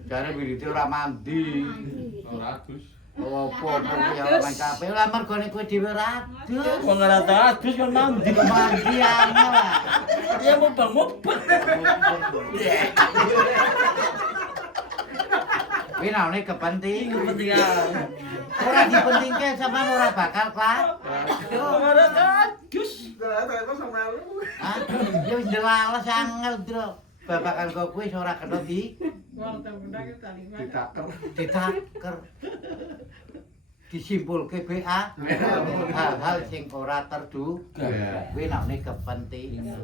Jare wirite ora mandi. Ora adus. Opo ya main kabeh lah mergone kowe dhewe ora adus. Wong ora tau adus kon mandi. Mandi angel lah. Ya mubeng-mubeng. Kuwi naone kepenting. Kepentingan. Ora dipentingke sampean ora bakal klak. Wong ora tau adus. Hah? Ya wis delales angel, Bro. Babakan kok kuwi ora kena ditaker. Disimpulke BA hal-hal sing ora terduga. Kuwi namane kepentingan.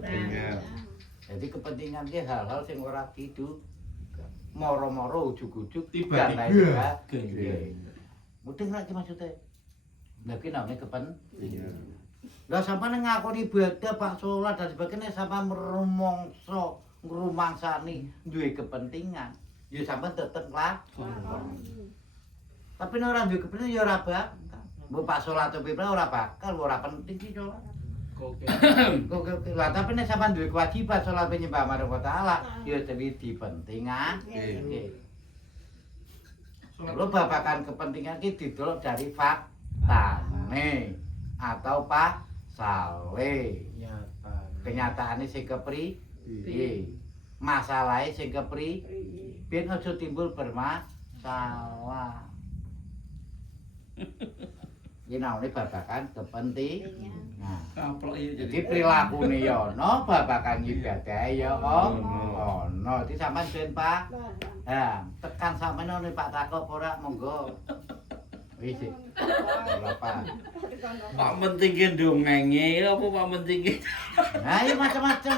Jadi kepentingan ki hal-hal sing ora diduga. Moro-moro ujug-ujug Tiba-tiba. Mudeng ra ki maksude. Lah ki namane kepentingan. Lah sampeyan ngakoni ibadah Pak salat dan sebagainya sampeyan merumangsa ngrumangsani duwe kepentingan. Ya sampeyan tetep lakon. Tapi nek ora duwe kepentingan ya ora bakal. Mbok Pak salat piye ora bakal, ora penting ki salat. Oke. Lah tapi nek sampean duwe kewajiban salat penyembah marang Allah Taala, ya jadi dipentingan. Lho babakan kepentingan ki didelok dari faktane atau pasale. Kenyataane sing kepriye? Masalahe sing kepriye? Ben aja timbul bermasalah. Iki naone babakan kepentingan. Kaplok iki Jadi prilakune ya ana, babakan ibadah ya ana. Dadi sampean ben Pak. Ha, tekan sampean ono Pak takok ora monggo. Wis. Bapak. Pak mentingke ndongenge apa Pak mentingke? Nah, iya macam-macam.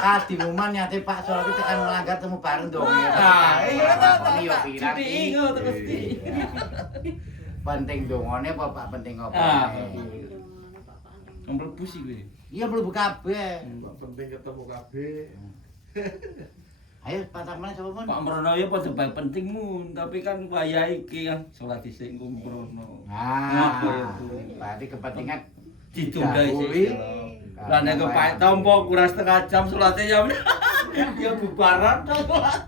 Tadi momen nyate Pak Solo iki tekan melanggar temu bareng dong. Ah, iya ta. Iya pirang Jadi iki. ingo terus di. Penting dongane apa Pak penting apa? Mlebu sih kowe. Iya mlebu kabeh. Penting ketemu kabeh. Ayo patah meneh sapa mun? Pak Mrono ya padha bae pentingmu, tapi kan wayah iki kan salat dhisik engko Mrono. Ah, berarti kepentingan Ditunda dahului. isi. Lah nek kepae tompo kurang setengah jam salate ya. Ya bubaran to salat.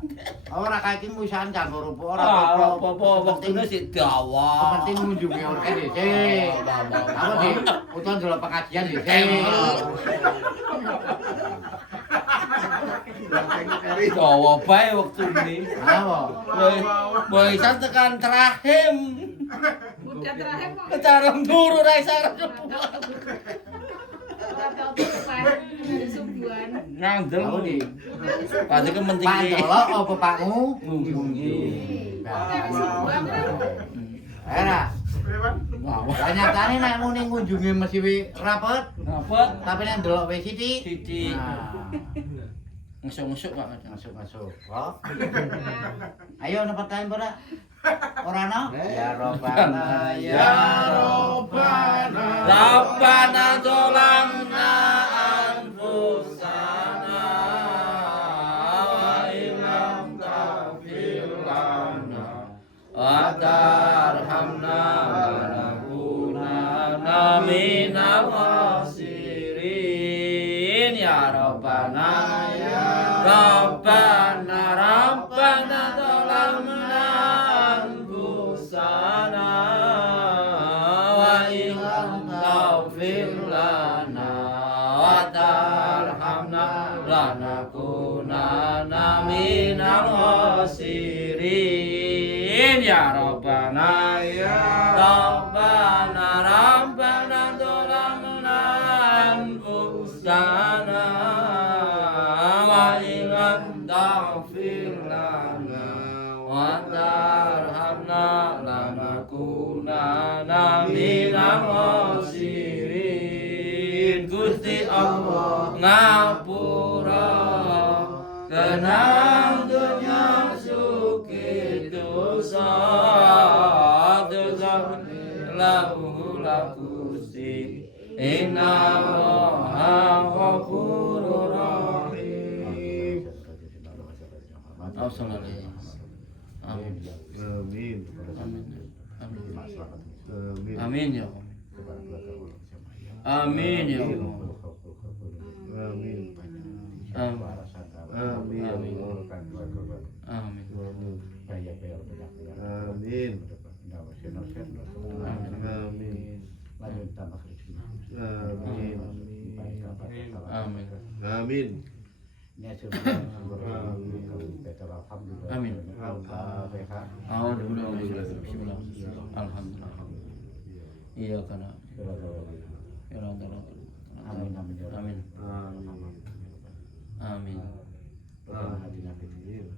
Ora kae iki musahan campur rupa ora Ora apa-apa. apa-apa wektune sik dawa. Penting ngunjungi organ dhisik. Apa sih? Utuh ndelok pengajian dhisik. Dawa bae wektune. Apa? Boy tekan terahim. Udah terakhir kok. Kecarem turu ra iso. Ora tau tekan dari subuhan. Ngandel. Tahu di. Pasti Pak kepentingan. delok apa Pakmu? Ngunjungi. Era. Wow. Nyatane nek muni ngunjungi mesti rapet, Apa? tapi nek ndelok wis sithik. Titik. Nah, Ngesuk-ngesuk Pak. masuk. Oh. Ayo ana pertanyaan ora? Ora ana? Ya Robbana ya Robbana. Rabbana dolamna anfusana wa ilam taghfir lana wa tarhamna lanakunanna minal khasirin ya Rabbana ya Rabbana Rabbana dolamna anfusana wa ilam taghfir lana wa tarhamna lanakunanna minal khasirin ya Rabbana ya Rabbana Rabbana zalamna anfusana wa illam taghfir lana wa tarhamna lanakunanna minal khasirin. Gusti Allah ngapura kenang dunya suki dosa lahu Gusti inna Allaha ghafurur rahim. Assalamualaikum. Amin. Amin. Amin ya Allah. Amin ya Allah. Amin. Amin. Amin. Amin. Amin. Amin. Amin. Alhamdulillah. Iya karena amin. Amin. Amin.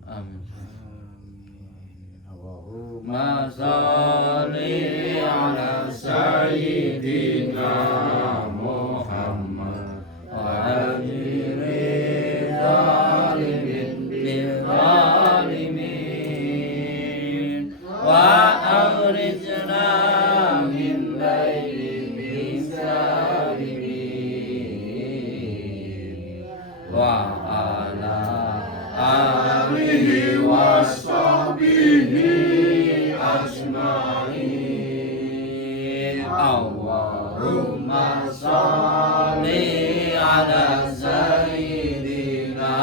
Amin. Allahumma sholli ala sayyidina Muhammad wa alihi zalimin wa akhrijna min bainihim salimin wa ala alihi wa sahbihi ajma'in. Allahumma sholli ala sayyidina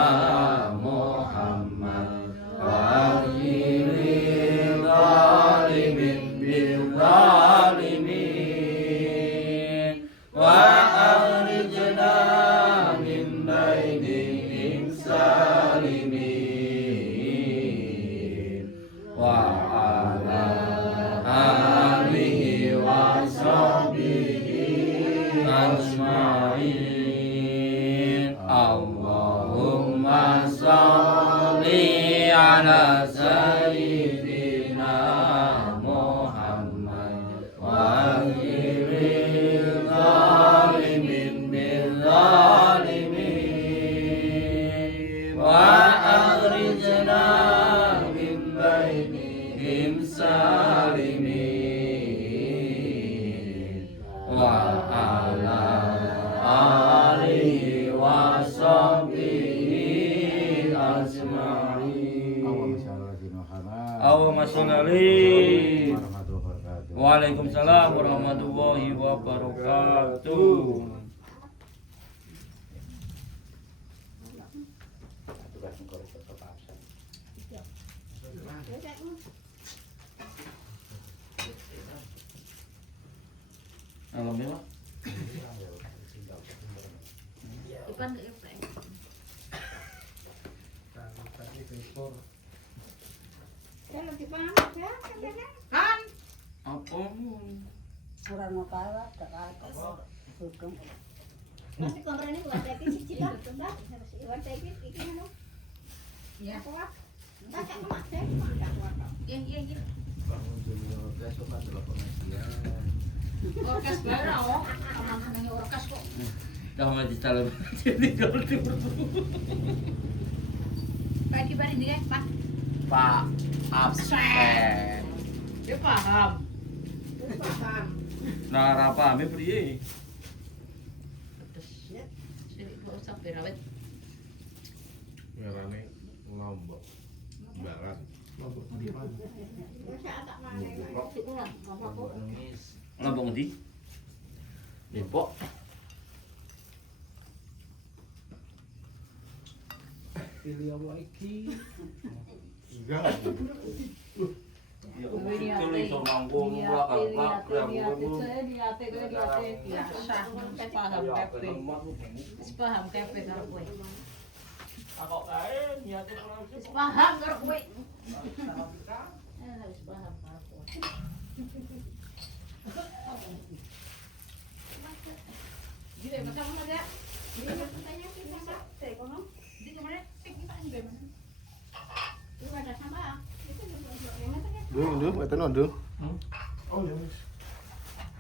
Muhammad wa alihi zalimin bil zalimin wa akhrijna min bainihim salimin wa ala alihi wa sahbihi ajma'in. Allahumma sholli ala sayyidina Muhammad wa alihi zalimin bil zalimin wa akhrijna min bainihim salimin wa ala alihi wa sahbihi ajma'in. Allahumma sholli alaihi. Waalaikumsalam warahmatullahi wabarakatuh. Alhamdulillah. Kan? Apa? Kurang apa tak ada sugeng. Masih kompor ini buat teki cicil lah, mbak. Buat teki iki anu. Ya. Apa? Tak cak emak deh, tak kuat. Iya. Orkes baru, aman senengnya orkes kok. Dah mati calon. Jadi kalau timur. Pagi bari nih, Pak. Pak absen. Dia paham. Paham. Nah, apa ame priye? Jadi kok sampai rawat. Ngarane Lombok Barat. Lombok ngendi? Depok. Pilih apa iki? Enggak. Paham kepe karo kowe. Ako kae niate kurang sih. Paham karo kowe. Wis paham karo kowe. Jadi macam mana dia? Dia bertanya kita sakit, kono. Jadi kemarin cek kita juga mana? Itu ada sampah. Itu yang Dung, dung, ito no, dung. Oh ya wis.